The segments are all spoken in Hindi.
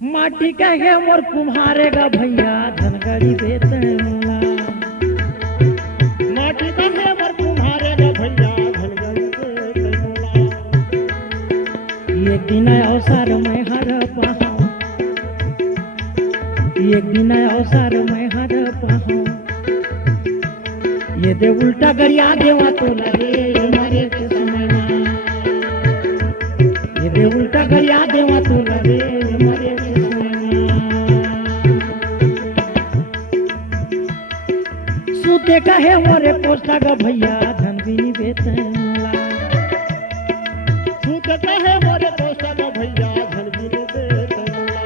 माटी का है मोर कुम्हारेगा भैया धनगड़ी देते मोला। माटी का है मोर कुम्हारेगा भैया धनगड़ी देते मोला। एक दिन अवसर में हर पाऊं, एक दिन अवसर में हर पाऊं, ये दे उल्टा गरिया देवा तो लगे मरे के समय में, ये दे उल्टा गरिया देवा तो लगे मरे के समय में। सूते का है मोरे पोस्टा का भैया धन भी नहीं देते मोला। सूते का है मोरे पोस्टा का भैया धन भी नहीं देते मोला।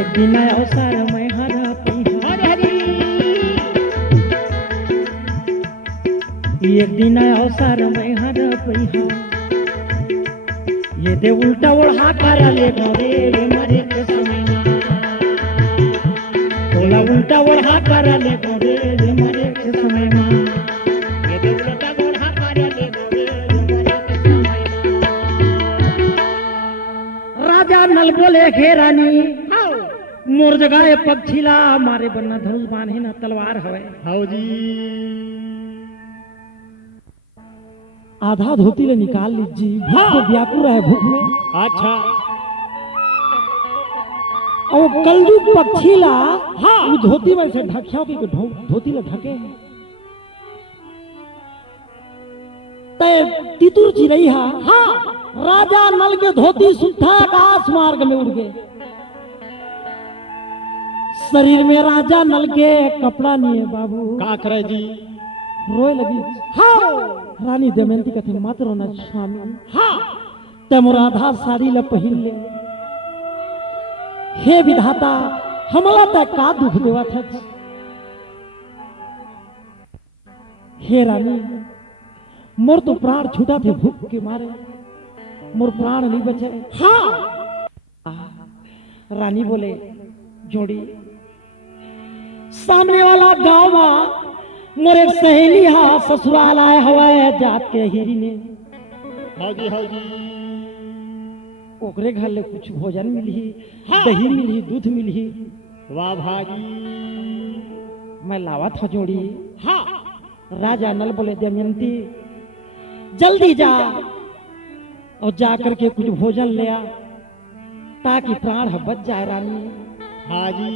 एक दिन अवसर में हर हरि हरि एक दिन अवसर में हर पैहा, ये दे उल्टा ओढ़ा कर ले रे मरे के समय में, तोला उल्टा ओढ़ा कर ले रे मरे के समय में, ये दे उल्टा ओढ़ा कर ले मरे के समय में। राजा नल बोले हे रानी मोर जगह पक्षीला मारे बन्ना धनुष बांधे ना तलवार हवे। हाउ जी आधा धोती ले निकाल लीजिए, भूख तो व्याकुल है भूख में। अच्छा और कलयुग पक्षीला वो धोती में से ढकिया की धोती ले ढके हैं। तय तितुर चिरई राजा नल के धोती सुथा आकाश मार्ग में उड़ गए। शरीर में राजा नल के कपड़ा नहीं है बाबू। का करे जी रोए लगी। रानी दमयंती कथे मत रोना स्वामी, तमोर आधा साड़ी ल पहिन ले। हे विधाता हमला तक का दुख देवा था। हे रानी मोर तो प्राण छूटा थे भूख के मारे, मोर प्राण नहीं बचे। रानी बोले जोड़ी सामने वाला गांव में मोर एक सहेली हा ससुराल आए हवा जात के हिरी ने। हाउ जी ओकरे घर ले कुछ भोजन मिली, दही मिली, दूध मिली। वाह भाजी मैं लावा था जोड़ी। राजा नल बोले दमयंती जल्दी जा और जा करके कुछ भोजन ले आ ताकि प्राण बच जाए। रानी हाजी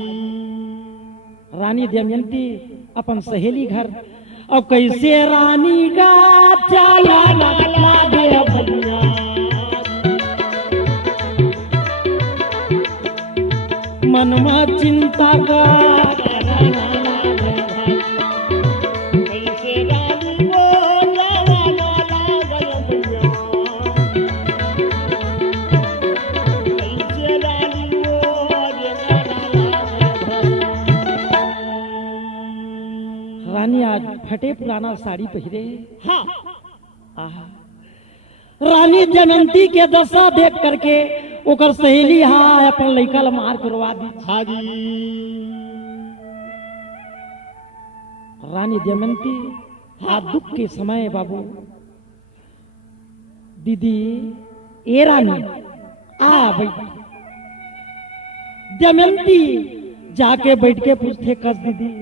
रानी दमयंती अपन सहेली घर और कैसे रानी का चला लागे भैया, मन में चिंता का कैसे रानी वो जवाना लागल भैया, कैसे रानी वो जवाना लागल भैया। रानी आज फटे पुराना साड़ी पहरे। रानी दमयंती के दशा देख करके ओकर सहेली अपन लइका ल मार करवा दी। हाजी रानी दमयंती दुख के समय बाबू दीदी ए रानी आ बैठ। दमयंती जाके बैठ के पूछते कस दीदी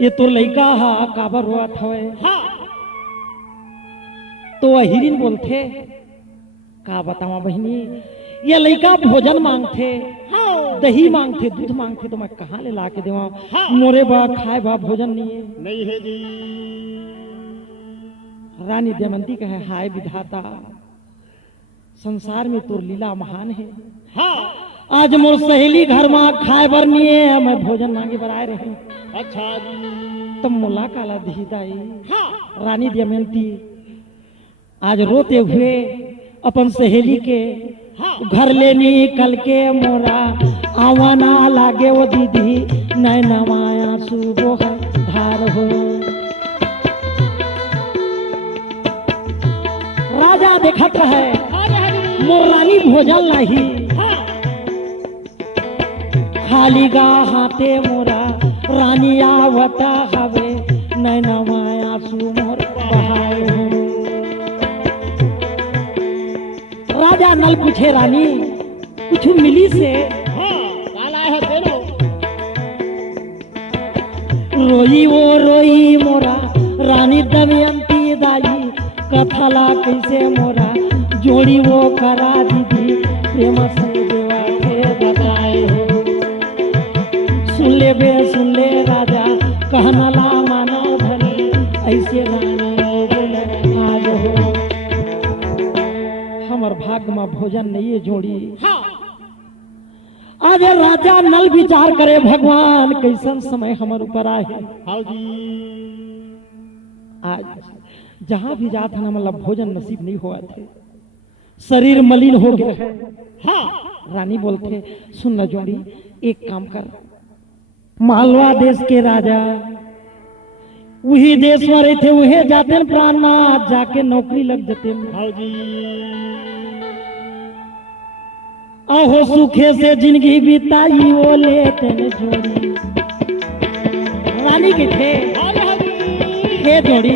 ये तो लइका काबर रोत हवे। तो हिरिन बोलते का बतावा बहनी ये लइका भोजन मांगथे, दही मांगथे, दूध मांगथे, तो मैं कहाँ ले ला के देवा। मोरे बा खाए बा भोजन नहीं है। नहीं है जी। रानी दमयंती कहे हाय विधाता संसार में तोर लीला महान है। आज मोर सहेली घर में खाए बर नहीं है, मैं भोजन मांगे बर आए रहे। अच्छा जी तब मोला काला दी दाई। रानी दमयंती आज रोते हुए अपन सहेली के घर ले निकल के मोरा आवाना लागे वो दीदी नैना माया सुबो है धार हो। राजा देखत है मोर रानी भोजन लाही, खाली गा हाथे मोरा रानी आवता हवे नैना माया सु मोर बहाए हो। राजा नल पूछे रानी कुछ मिली से हाँ काला है तेरो रोई वो रोई मोरा रानी दमयंती दाई कथला कैसे मोरा जोड़ी वो करा दीदी प्रेम से देवा के बताए हो सुन ले राजा कहना ला मानो धनी ऐसे रानी बोले आज हो हमर भाग में भोजन नहीं है जोड़ी हाँ आज राजा नल विचार करे भगवान कैसन समय हमारे ऊपर आए हाँ जी आज जहां भी जात ना मतलब भोजन नसीब नहीं हुआ थे शरीर मलिन हो गया है हाँ रानी बोलते सुन न जोड़ी एक काम कर मालवा देश के राजा वही देश में रहे थे वही जाते प्राणनाथ जाके नौकरी लग जाते हाँ जी अहो सुखे से जिंदगी बिताई वो लेते न जोड़ी रानी के थे हाँ जी हे जोड़ी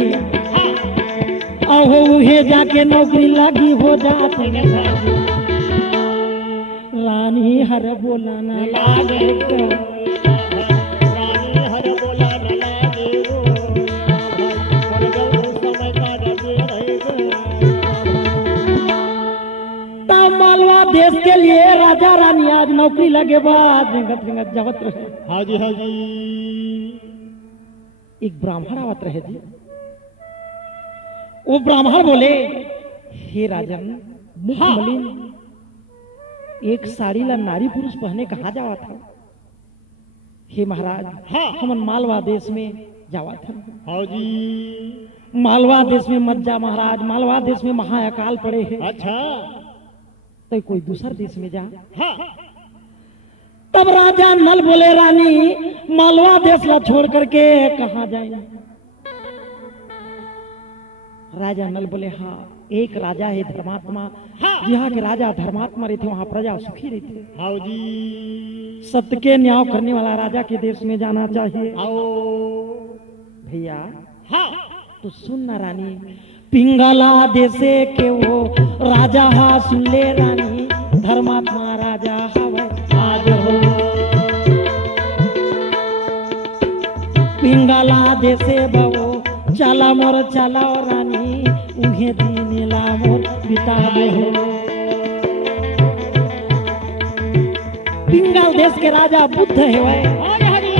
हाँ अहो उहे जाके नौकरी लगी हो जाते न रानी हर बोला न लागे को रानी हर बोला न लागे रो पर जब समय का डगे रहेगा तब मालवा देश के लिए राजा रानी आज नौकरी लगे बाद रिंगत जवत रहे हाँ जी हाँ जी एक ब्राह्मण आवत रहे जी वो ब्राह्मण बोले हे राजन मुख हाँ। मलिन एक साड़ी ला नारी पुरुष पहने कहा जावा था हे महाराज हाँ। हमन मालवा देश में जावा था हाँ जी मालवा देश में मत जा महाराज मालवा देश में महाअकाल पड़े है अच्छा तो कोई दूसर देश में जा हाँ तब राजा नल बोले रानी मालवा देश ला छोड़ करके कहा जाए राजा नल बोले हाँ एक राजा है धर्मात्मा हाँ जहाँ के राजा धर्मात्मा रहते वहाँ प्रजा सुखी रहती हाँ जी सत्य के न्याय करने वाला राजा के देश में जाना चाहिए आओ भैया हाँ तो सुन ना रानी पिंगला देशे के वो राजा हा सुन ले रानी धर्मात्मा राजा हवे आज हो पिंगला देशे बवो चला मोर चला रानी उन्हें दीने ला मोर बिता दे हो पिंगल देश के राजा बुद्ध है वह हाँ जी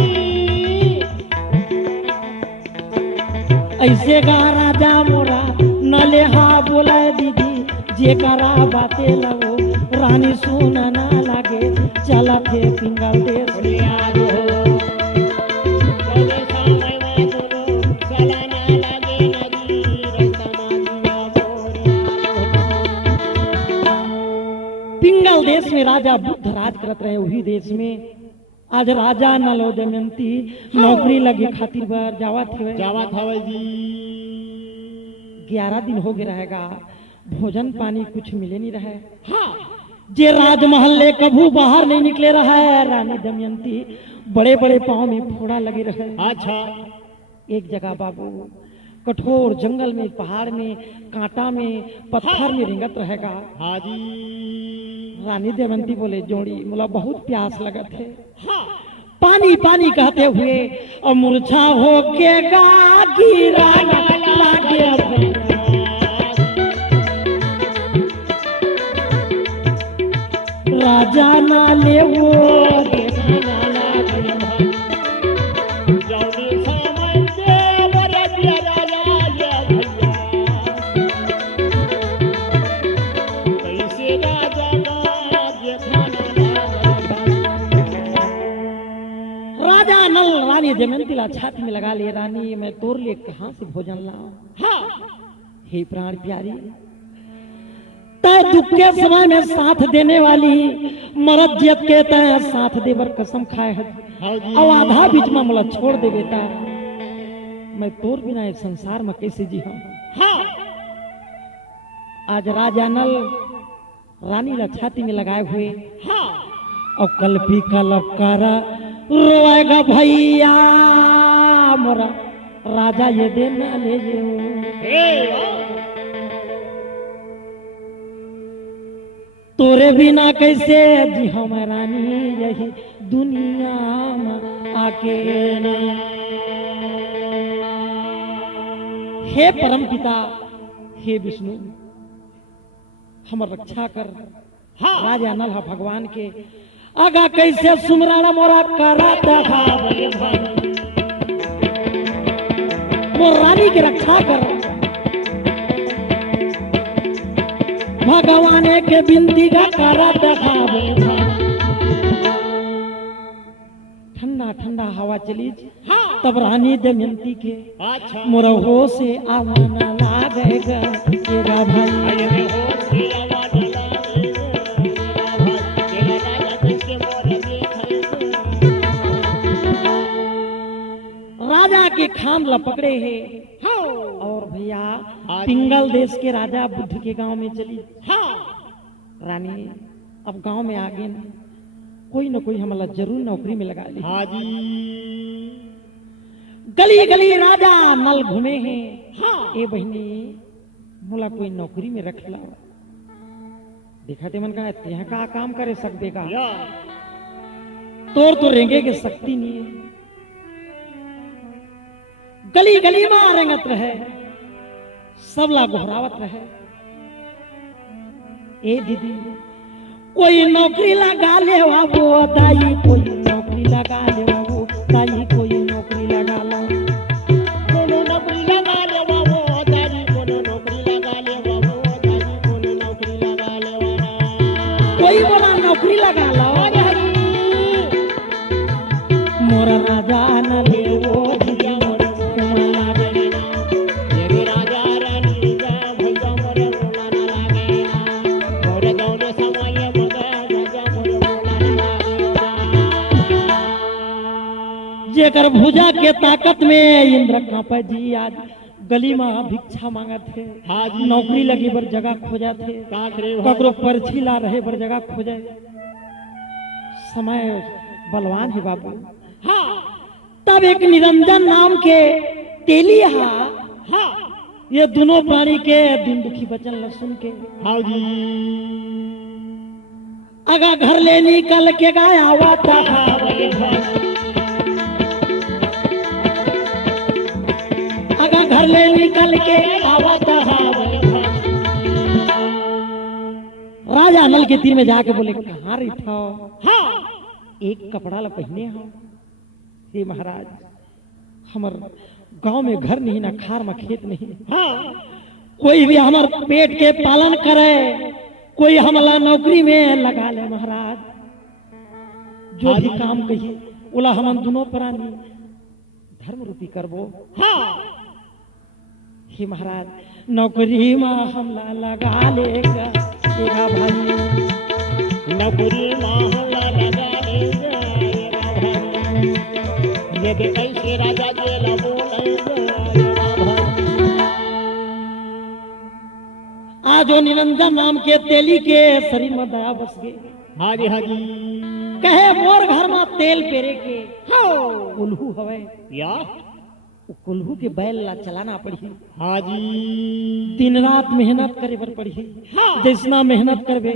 ऐसे गा राजा मोरा नले हा बोला दीदी जे करा बाते लगो रानी सुना ना लागे चला थे पिंगल देश बोले आज हो चले समय में बोलो चला ना लगे नदी रास्ता मांगना बोरे पिंगल देश में राजा बुद्ध राज करत रहे वही देश में आज राजा नलो दमयंती नौकरी लगे खातिर बर जावा थे जावा था जी 11 दिन हो गए रहेगा भोजन पानी कुछ मिले नहीं रहे हाँ जे राजमहल ले कभू बाहर नहीं निकले रहा है रानी दमयंती बड़े बड़े पाँव में फोड़ा लगे रहे अच्छा एक जगह बाबू कठोर जंगल में पहाड़ में कांटा में पत्थर में रिंगत रहेगा हाँ जी रानी दमयंती बोले जोड़ी मोला बहुत प्यास लगत है हाँ पानी पानी कहते हुए और मूर्छा हो के गा गिरा लागे राजा ना ले वो देखना लागे जौनी समय से बड़े दिया राजा ये भैया कैसे राजा का देखना राजा नल रानी दमयंती ला छाती में लगा लिए रानी मैं तोर लिए कहाँ से भोजन लाऊं हाँ हे प्राण प्यारी तय दुख के समय में साथ देने वाली मरद जियत के तय साथ देवर कसम खाए है हाँ जी और आधा बीच में मला छोड़ दे बेटा मैं तोर बिना इस संसार में कैसे जी हूं हाँ आज राजा नल रानी ला छाती में लगाए हुए हाँ और कल्पी कलप कर रोएगा भैया मोरा राजा ये देना ले तोरे बिना कैसे जी हम रानी यही दुनिया में आके ना। हे परम पिता, हे विष्णु, हमर रक्षा कर। हाँ राजा नल भगवान के आगा कैसे सुमराना मोरा करा दखावे भाई। मोर रानी की रक्षा कर। भगवान के बिनती का करा दखावे भाई। ठंडा ठंडा हवा चली हाँ तब रानी दमयंती के अच्छा मोरा हो से आवाना लागेगा तेरा भाई। अरे रे हो से आवाज लागेगा भाई तेरा राजा कैसे मोर देखल राजा के खान लपकड़े है। हाँ और भैया हाँ। पिंगल देश के राजा बुद्ध के गांव में चली। हाँ रानी अब गांव में आ गए, कोई न कोई हमला जरूर नौकरी में लगा ली। हाँ जी गली गली राजा नल घूमे हैं। हाँ ए बहनी मोला कोई नौकरी में रख ला। देखा ते मन का यहाँ का काम करे सकते का या तोर तो रेंगे के शक्ति नहीं है। गली गली में रेंगत रहे, सबला गोहरावत रहे। ए दीदी कोई नौकरी लगा ले वो दाई, कोई नौकरी लगा ले वो दाई, कोई नौकरी लगा लो। कोनो नौकरी लगा ले वो दादी कोनो नौकरी लगा ले वो दादी कोनो नौकरी लगा ले वाला कोई बोला नौकरी लगा लो। अरे हरी मोरा राजा न ले वो दीदी मोरा कुमार ये भी राजा रानी जा भैया मोर बोला ना लागे ना मोर जौन समय मगा राजा मोर बोला ना लागे जेकर भुजा के ताकत में इंद्र कांपे जी। आज गली में भिक्षा मांगत थे, हाँ जी। नौकरी लगी बर जगह खोजा थे, काट रे भाई ककरो पर्ची ला रहे बर जगह खोजे। समय बलवान है बाबू। हाँ तब एक निरंजन नाम के तेली हा, हाँ ये दोनों प्राणी के दिन दुखी बचन ल सुन के हाँ जी अगा घर ले निकल के गाया हुआ था। अगा घर ले निकल के आवा था। राजा नल के तीर में जाके बोले कहाँ रही था? हाँ एक कपड़ा ला पहने हो। हे महाराज, हमर गांव में घर नहीं ना खार में खेत नहीं, हाँ कोई भी हमार पेट के पालन करे, कोई हमला नौकरी में लगा ले महाराज। जो भी काम कही उला हम दोनों प्राणी धर्म रूपी करबो। हाँ हे महाराज, नौकरी में हमला लगा लेगा तेरा भाई। नौकरी महला लगा लेगा ये भी कैसे राजा जेला बोलेगा आज वो निरंजन नाम के तेली के शरीर में दया बस गए। हाँ जी हाँ जी कहे मोर घर में तेल पेरे के हाँ कुल्हू हवे, या वो कुल्हू के बैल ला चलाना पड़ी। हाँ जी दिन रात मेहनत करे बर पड़ी। हाँ जितना मेहनत करबे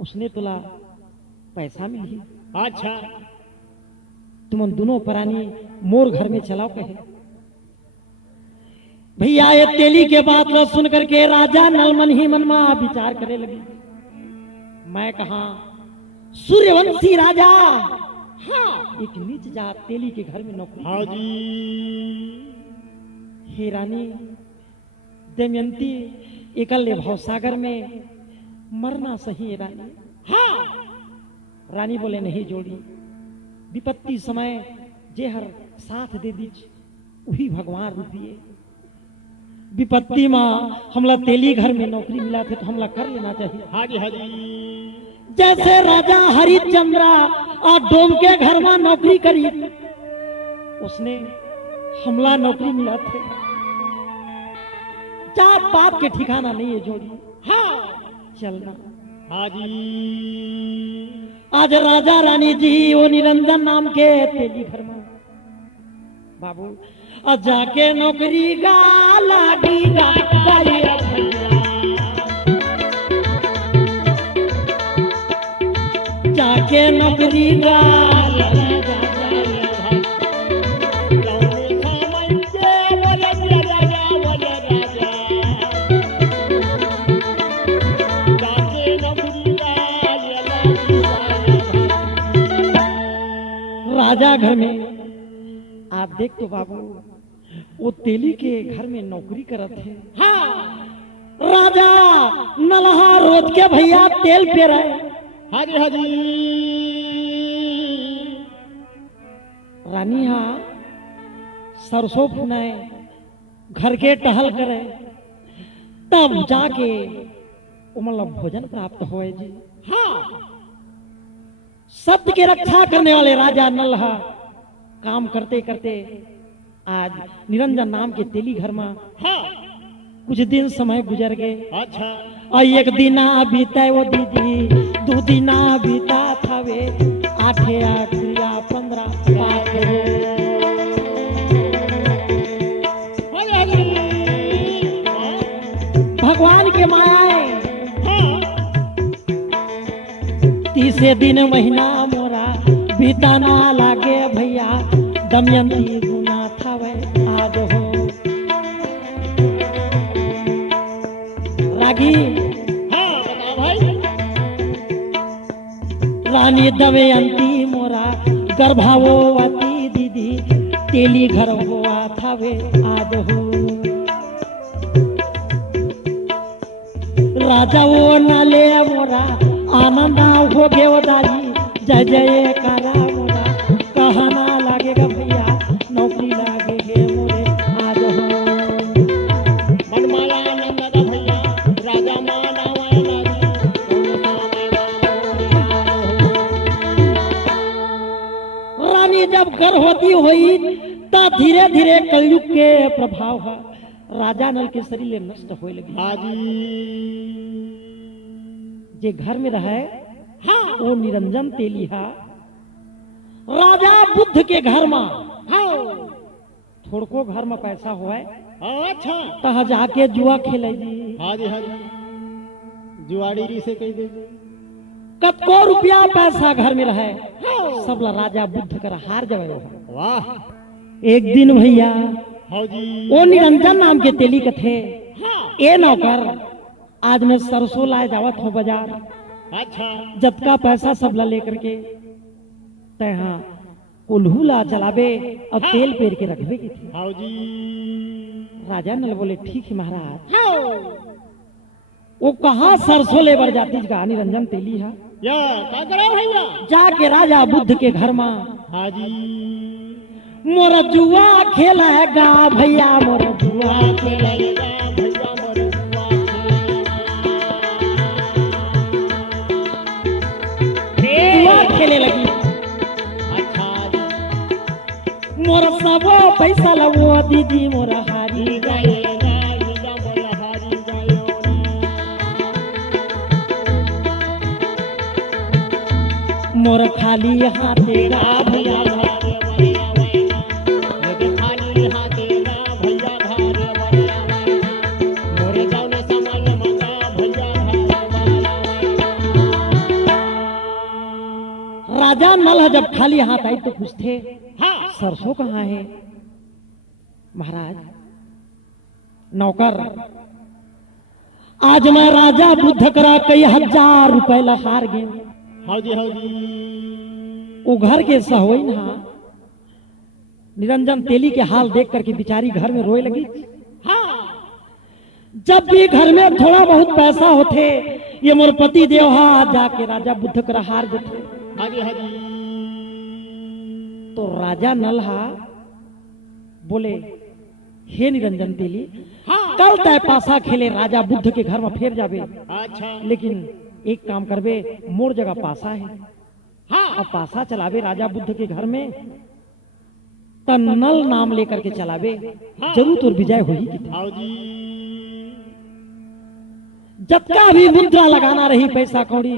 उसने तुला पैसा मिली। अच्छा तुम दोनों प्राणी मोर घर में चलाओ कहे। भैया ये तेली के बात ला सुन करके राजा नलमन ही मन में विचार करे लगी। मैं कहा सूर्यवंशी राजा, हाँ एक नीच जात तेली के घर में नौकरी। हाँ जी हे रानी दमयंती, एकल्ले भवसागर में मरना सही है रानी। हाँ रानी बोले नहीं जोड़ी, विपत्ति समय जे हर साथ दे दीज वही भगवान रूपिए। विपत्ति में हमला तेली घर में नौकरी मिला थे तो हमला कर लेना चाहिए। हाँ जी हाँ जी जैसे राजा हरिश्चंद्रा और डोम के घर में नौकरी करी, उसने हमला नौकरी मिला थे। जात पात के ठिकाना नहीं है जोड़ी। हाँ चलना हाँ जी आज राजा रानी जी वो निरंजन नाम के तेली घर में बाबू और जाके नौकरी गाला डीगा गालिया भैया। जाके नौकरी गाल राजा घर में आप देख तो बाबू वो तेली के घर में नौकरी करत है। राजा नलहा रोज के भैया तेल पे रहे। हाजी हाजी रानी हाँ सरसों फुनाए घर के टहल करे तब जाके वो मतलब भोजन प्राप्त होए जी। सत्य के रक्षा करने वाले राजा नल्हा काम करते करते आज निरंजन नाम के तेली घर में कुछ दिन समय गुजर गए। अच्छा और एक दिना बीता वो दीदी दो दिना बीता था वे 8 8 या 15 बात भगवान के माया तीसरे दिन महीना मोरा बीता ना लागे भैया दमयंती गुना था वे आज हो रागी बताओ भाई रानी दमयंती मोरा गर्भावती दीदी तेली घर हुआ था वे आज हो राजा वो नाले मोरा आनंदा हो गए दादी जय जय कारा मोरा कहना लागेगा भैया नौकरी लागेगे मोरे आज हो मनमाया नंद का भैया राजा माना वाय रानी जब गर्भवती हुई तब धीरे धीरे कलयुग के प्रभाव है राजा नल के शरीर नष्ट होए लगी। हाजी जे घर में रहे वो निरंजन तेलिहा राजा बुद्ध के घर में थोड़को घर में पैसा हुआ अच्छा तह जाके जुआ खेले जी। हाजी हाजी जुआड़ी से कह दे कतको रुपया पैसा घर में रहे सब ला राजा बुद्ध कर हार जावे। वाह एक दिन भैया हाजी वो निरंजन नाम के तेली के थे ए नौकर आज मैं सरसों लाए जावत हो बाजार अच्छा जबका पैसा सब ला लेकर के तहा कुल्हू ला चलावे अब तेल पेर के रखबे की थी। हाजी राजा नल बोले ठीक है महाराज वो कहा सरसों लेबर जाती का निरंजन तेली है या का करे भैया जाके राजा बुद्ध के घर में हाजी मोर जुआ खेला है गा भैया मोर जुआ खेलेगा भैया मोर जुआ जुआ खेले लगी। अच्छा मोर सब पैसा लगो दीदी मोर हारी गए गाएगा मोर हारी गयो मोर खाली हाथे गा भैया राजा नल जब खाली हाथ आई तो पूछते सरसों कहाँ है। महाराज नौकर आज मैं राजा बुद्ध करा कई 1000 रुपए ला हार गए। हाजी हाजी वो घर के सहोई ना निरंजन तेली के हाल देख करके बिचारी घर में रोए लगी। जब भी घर में थोड़ा बहुत पैसा होते ये मोर पति देव जाके राजा बुद्ध करा हार जाते। हाजी हाजी तो राजा नलहा बोले हे निरंजन तेली कल तय पासा खेले राजा बुद्ध के घर में फेर जाबे अच्छा लेकिन एक काम करबे मोर जगह पासा है अब पासा चलावे राजा बुद्ध के घर में त नल नाम लेकर के चलावे जरूर तो विजय होगी। हाजी जब का भी मुद्रा लगाना रही पैसा कौड़ी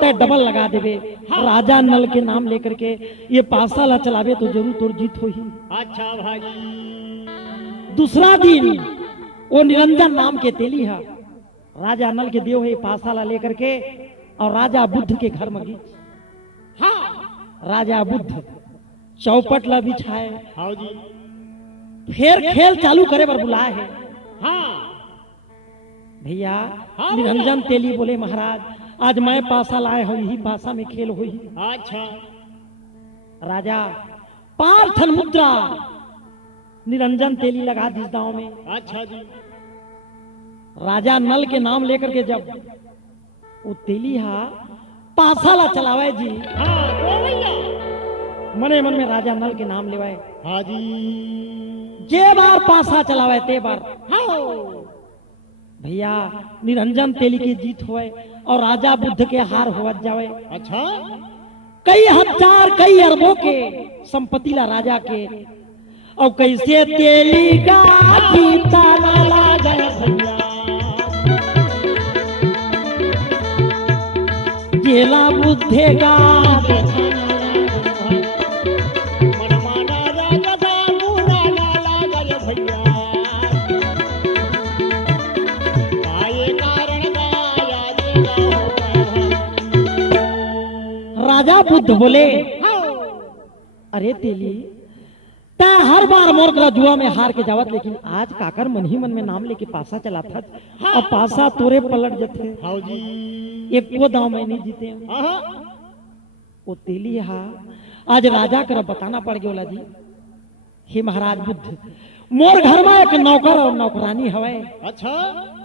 तय डबल लगा देवे राजा नल के नाम लेकर के ये पासा ला चलावे तो जरूर तोर जीत होगी। अच्छा भाई दूसरा दिन वो निरंजन नाम के तेली है राजा नल के देव है पासा ला लेकर के और राजा बुद्ध के घर में गई। राजा बुद्ध चौपट ला बिछाए हाँ जी फिर खेल चालू करे पर बुलाए है हाँ भैया। हाँ, निरंजन तेली बोले महाराज आज मैं पासा लाए हो यही पासा में खेल हुई। अच्छा राजा पार्थन मुद्रा निरंजन तेली लगा दी दांव में। अच्छा जी राजा नल के नाम लेकर के जब वो तेली पासा ला चलावे जी हाँ तो भैया मने मन में राजा नल के नाम लेवाए हाँ जी जे बार पासा चलावे ते बार हाँ भैया निरंजन तेली की जीत हुए और राजा बुद्ध के हार हुआ जावे। अच्छा कई हजार कई अरबों के संपत्ति ला राजा के और कैसे तेली का जीता ना लागे भैया जेला बुद्धे का मनमाना राजा दा मुरा ना लागल भैया आए कारण गाया देगा राजा बुद्ध बोले अरे तेली तै हर बार मोर करा जुआ में हार के जावत लेकिन आज काकर मन ही मन में नाम लेके पासा चला था और पासा तोरे पलट जथे हाँ जी एक वो दांव में नहीं जीते हाँ वो तेली आज राजा कर बताना पड़ गया जी हे महाराज बुद्ध मोर घर में एक नौकर और नौकरानी हवे अच्छा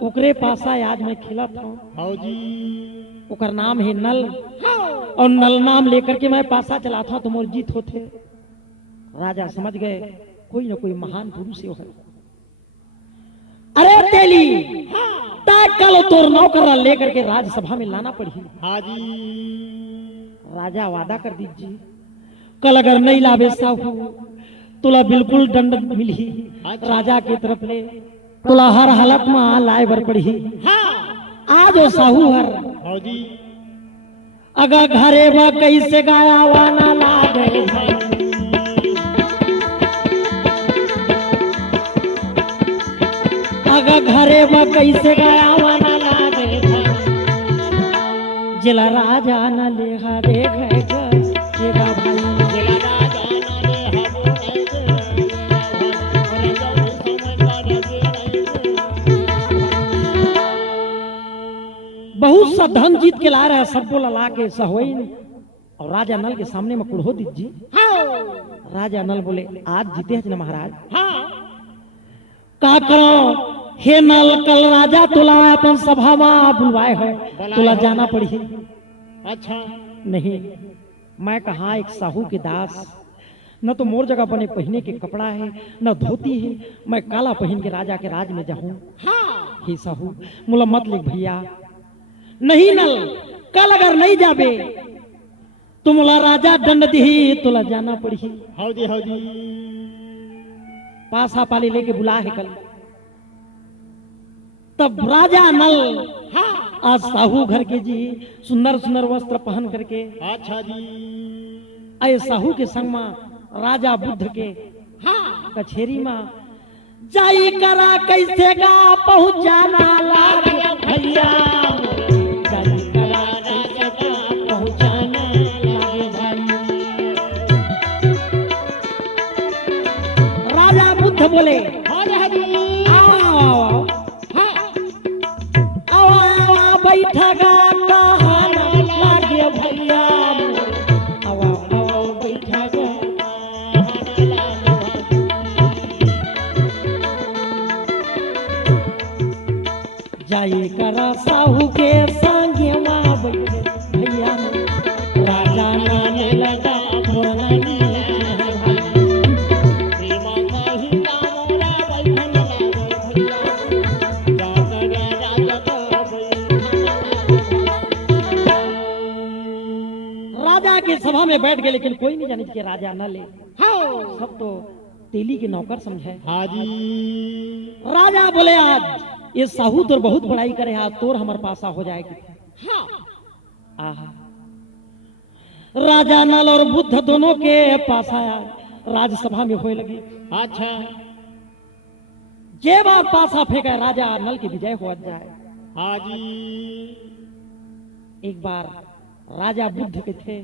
ओकरे पासा आज मैं खिला था हाँ जी ओकर नाम है नल और नल नाम लेकर के मैं पासा चला था तो मोर जीत होते। राजा समझ गए कोई ना कोई महान पुरुष है। अरे तेली ताक कल तोर नौकर लेकर के राज्यसभा में लाना पड़ी। हाँ जी राजा वादा कर दीजिए कल अगर नहीं लावे साहू तुला बिल्कुल दंड मिली। राजा की तरफ ले तुला हर हालत में लाए बर पड़ी। आज वो साहू हर हाँ जी अगर घरे बा कैसे गाया वाना लागे अगर घरे में कैसे गया वाना लागे जिला राजा न लेगा देखेगा जेगा भाई जिला राजा नाले बहुत सा धन जीत के ला रहे हैं सबको ला के सहोई और राजा नल के सामने में कुड़हो दीजिए। राजा नल बोले आज जीते हैं ना महाराज का करो हे नल कल राजा तुला अपन सभा में बुलवाए है तुला जाना पड़ी। अच्छा नहीं मैं कहा एक साहू के दास न तो मोर जगह बने पहने के कपड़ा है न धोती है मैं काला पहन के राजा के राज में जाऊं। हे साहू मुला मत लिख भैया नहीं नल कल अगर नहीं जाबे तो मुला राजा दंड दी तुला जाना पड़ी। हाँ जी पासा पाली लेके बुला है कल तब राजा नल आज साहू घर के जी सुंदर सुंदर वस्त्र पहन करके अच्छा जी आए साहू के संग में राजा बुद्ध के कचेरी में जाई करा कैसे गा पहुंचाना लागे भैया जाई करा कैसे गा पहुंचाना लागे भाई। राजा बुद्ध बोले बैठगा कहाना लागे भैया आवा आवा बैठगा जाई करा साहू के संगे मां बैठे भैया राजा नाने लगा मोरनी के सभा में बैठ गए लेकिन कोई नहीं जाने कि राजा न ले सब तो तेली के नौकर समझे। हाँ जी राजा बोले आज ये साहू तो बहुत बड़ाई करे आज तोर हमारे पासा हो जाएगी। आहा राजा नल और बुद्ध दोनों के पास आया राज्यसभा में होए लगी। अच्छा जे बार पासा फेंका राजा नल की विजय हो जाए। हाँ जी एक बार राजा बुद्ध के थे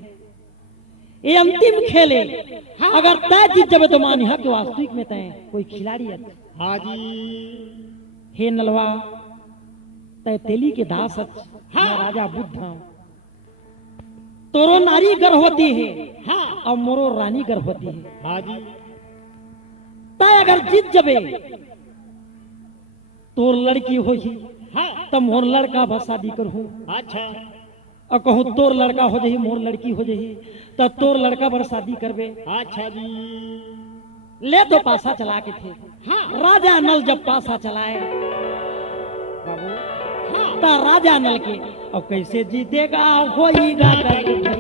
ये अंतिम खेल है। अगर तय जीत जावे तो मान यहाँ के वास्तविक में तय कोई खिलाड़ी है। हाँ जी। हे नलवा, तय तेली के दास हच, मैं राजा बुद्ध हूं। तोरो नारी गर्भवती है और मोरो रानी गर्भवती है। हाँ जी। तय अगर जीत जावे तोर लड़की होही तो मोर लड़का बस शादी करहूं। अच्छा। और कहूं तोर लड़का हो जाही मोर लड़की हो जाही तो तोर लड़का बर शादी करबे। अच्छा जी। ले तो पासा चला के थे। राजा नल जब पासा चलाए बाबू तो राजा नल के और कैसे जीतेगा होईगा करके भैया।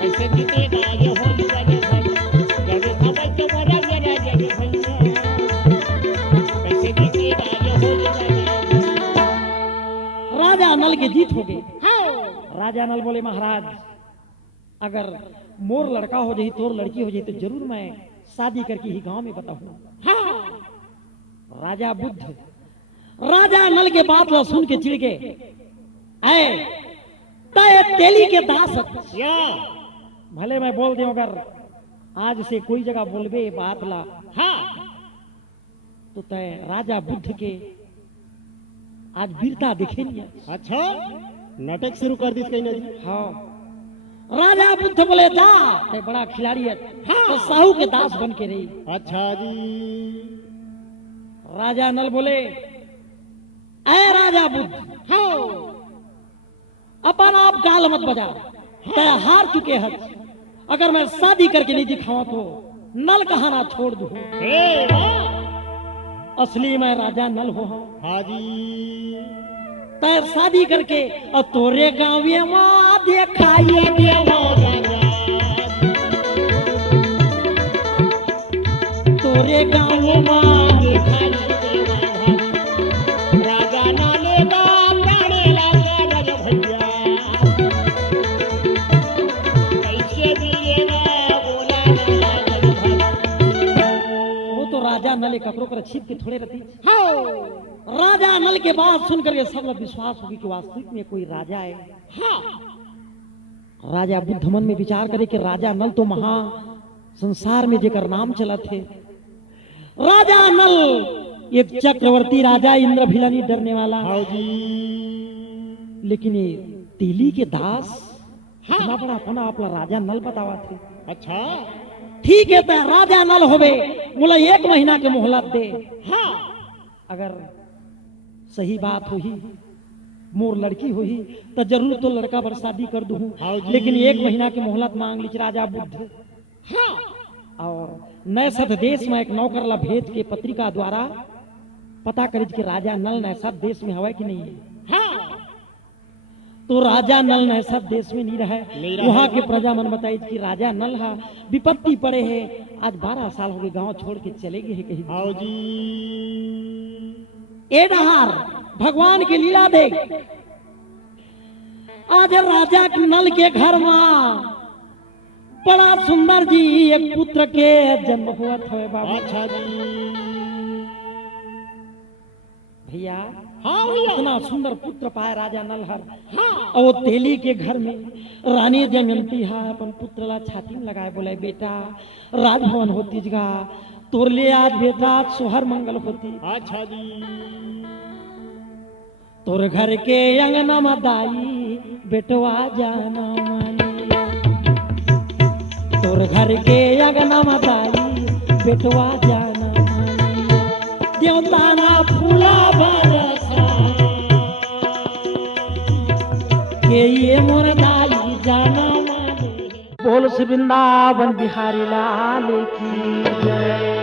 कैसे जीतेगा ये होईगा ये भैया, जब समझ के मरा ये राजा ये भैया। कैसे जीतेगा ये होईगा ये भैया। राजा नल के जीत हो गए। राजा नल बोले महाराज अगर मोर लड़का हो जाही तोर लड़की हो जाही तो जरूर मैं शादी करके ही गांव में बताऊं। राजा बुद्ध राजा नल के बात ला सुन के चिढ़ गए। ऐ तय तेली के दास या भले मैं बोल दूं अगर आज से कोई जगह बोलबे ये बात ला तो तय राजा बुद्ध के आज वीरता दिखे नहीं। अच्छा, नाटक शुरू कर दी कहीं ना जी। हाँ राजा बुद्ध बोले जा तय बड़ा खिलाड़ी है तो साहू के दास बन के रही। अच्छा जी। राजा नल बोले ऐ राजा बुद्ध अपन आप गाल मत बजा, तय हार चुके हैं। अगर मैं शादी करके नहीं दिखाऊं तो नल कहाना छोड़ दूं। असली मैं राजा नल हो। हाँ जी। तय शादी करके और तोरे गाँव माँ देखाइए तोरे गाँव माँ राजा नाले गाम राणे लागा राजा भैया। कैसे दिएगा बोला राजा भैया। वो तो राजा नल कपड़ों पर छिप के थोड़े रहती। राजा नल के बात सुनकर के सब लोग विश्वास होगी कि वास्तविक में कोई राजा है। राजा बुद्ध मन में विचार करे कि राजा नल तो महा संसार में जेकर नाम चला थे। राजा नल एक चक्रवर्ती राजा इंद्र भिलानी डरने वाला। हाँ जी। लेकिन ये तेली के दास इतना बड़ा अपना अपना राजा नल बतावा थे। अच्छा। ठीक है तो राजा नल होवे बोला 1 महीना के मोहलत दे। अगर सही बात हुई मोर लड़की हुई तो जरूर तो लड़का पर शादी कर दूं। लेकिन 1 महीना की मोहलत मांग ली राजा बुद्ध। और नैसद देश में एक नौकर ला भेज के पत्रिका द्वारा पता करी कि राजा नल नैसद देश में हवा कि नहीं है। तो राजा नल नैसद देश में नहीं रहे। वहां के प्रजा मन बताई कि राजा नल हा विपत्ति पड़े है, आज 12 साल हो गए गांव छोड़ के चले गए है कहीं। हाँ जी। ए नहार भगवान की लीला देख। आज राजा नल के घर में बड़ा सुंदर जी एक पुत्र के जन्म हुआ था बाबा। अच्छा जी। भैया हाँ भैया। इतना सुंदर पुत्र पाए राजा नलहर। और वो तेली के घर में रानी दमयंती है अपन पुत्र ला छाती में लगाए बोले बेटा राजभवन होती जगह तोर ले आज बेटा सोहर मंगल होती। अच्छा जी। तोर घर के अंगना में दाई बेटवा जाना मानी। तोर घर के अंगना में दाई बेटवा जाना मानी। देवताना फूला बरसा के ये मोर दाई जाना मानी। बोल से वृंदावन बिहारी लाल की जय।